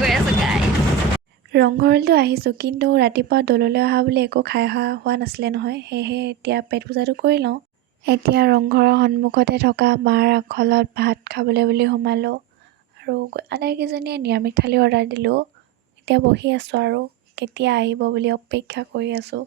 গৈ আছোঁ গাইছ। ৰংঘৰলৈতো আহিছোঁ, কিন্তু ৰাতিপুৱা দৌললৈ অহা বুলি একো খাই হোৱা নাছিলে নহয়, সেয়েহে এতিয়া পেট পূজাটো কৰি লওঁ। এতিয়া ৰংঘৰৰ সন্মুখতে থকা মাৰ আখলত ভাত খাবলৈ বুলি সোমালোঁ আৰু আটাইকেইজনীয়ে নিৰামিষ থালি অৰ্ডাৰ দিলোঁ। এতিয়া বহি আছোঁ আৰু কেতিয়া আহিব বুলি অপেক্ষা কৰি আছোঁ।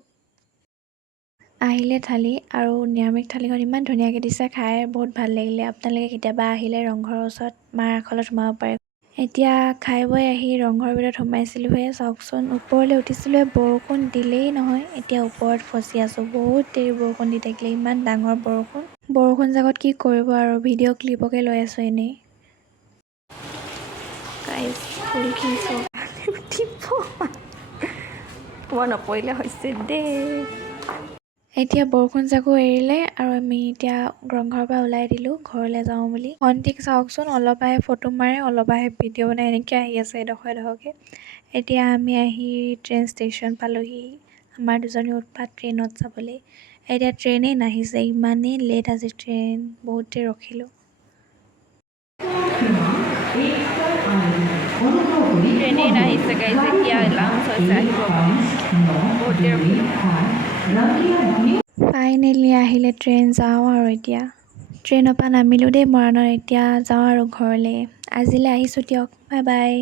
আহিলে থালি আৰু নিৰামিষ থালিখন ইমান ধুনীয়াকৈ দিছে, খাই বহুত ভাল লাগিলে। আপোনালোকে কেতিয়াবা আহিলে ৰংঘৰৰ ওচৰত মাৰ আখলত সোমাব পাৰে। এতিয়া খাই বৈ আহি ৰংঘৰৰ ভিতৰত সোমাইছিলোঁহে, চাওকচোন ওপৰলৈ উঠিছিলোঁহে বৰষুণ দিলেই নহয়, এতিয়া ওপৰত ফচি আছোঁ। বহুত দেৰি বৰষুণ দি থাকিলে, ইমান ডাঙৰ বৰষুণ। বৰষুণ জাকত কি কৰিব আৰু ভিডিঅ' ক্লিপকে লৈ আছোঁ এনেই। গাইজ ফুলখিনি চব মই নপৰিলে হৈছে দেই। এতিয়া বৰষুণ জাকো এৰিলে আৰু আমি এতিয়া ৰংঘৰৰ পৰা ওলাই দিলোঁ ঘৰলৈ যাওঁ বুলি। ভণ্টিক চাওকচোন, অলপ আহে ফটো মাৰে, অলপ আহে ভিডিঅ' বনাই, এনেকৈ আহি আছে এডোখৰকৈ। এতিয়া আমি আহি ট্ৰেইন ষ্টেচন পালোঁহি। আমাৰ দুজনী উৎপাত ট্ৰেইনত যাবলৈ। এতিয়া ট্ৰেইনেই নাহিছে, ইমানেই লেট আজি ট্ৰেইন, বহুত দেৰি ৰখিলোঁ। ট্ৰেইনেই নাহিছে গাইজ, এতিয়া এলাউন্স হৈছে আহিব বুলি, বহুত দেৰি ৰখিলোঁ। ফাইনেলি আহিলে ট্ৰেইন, যাওঁ আৰু এতিয়া। ট্ৰেইনৰ পৰা নামিলোঁ দেই মৰাণত, এতিয়া যাওঁ আৰু ঘৰলৈ। আজিলৈ আহিছোঁ দিয়ক, বাই বাই।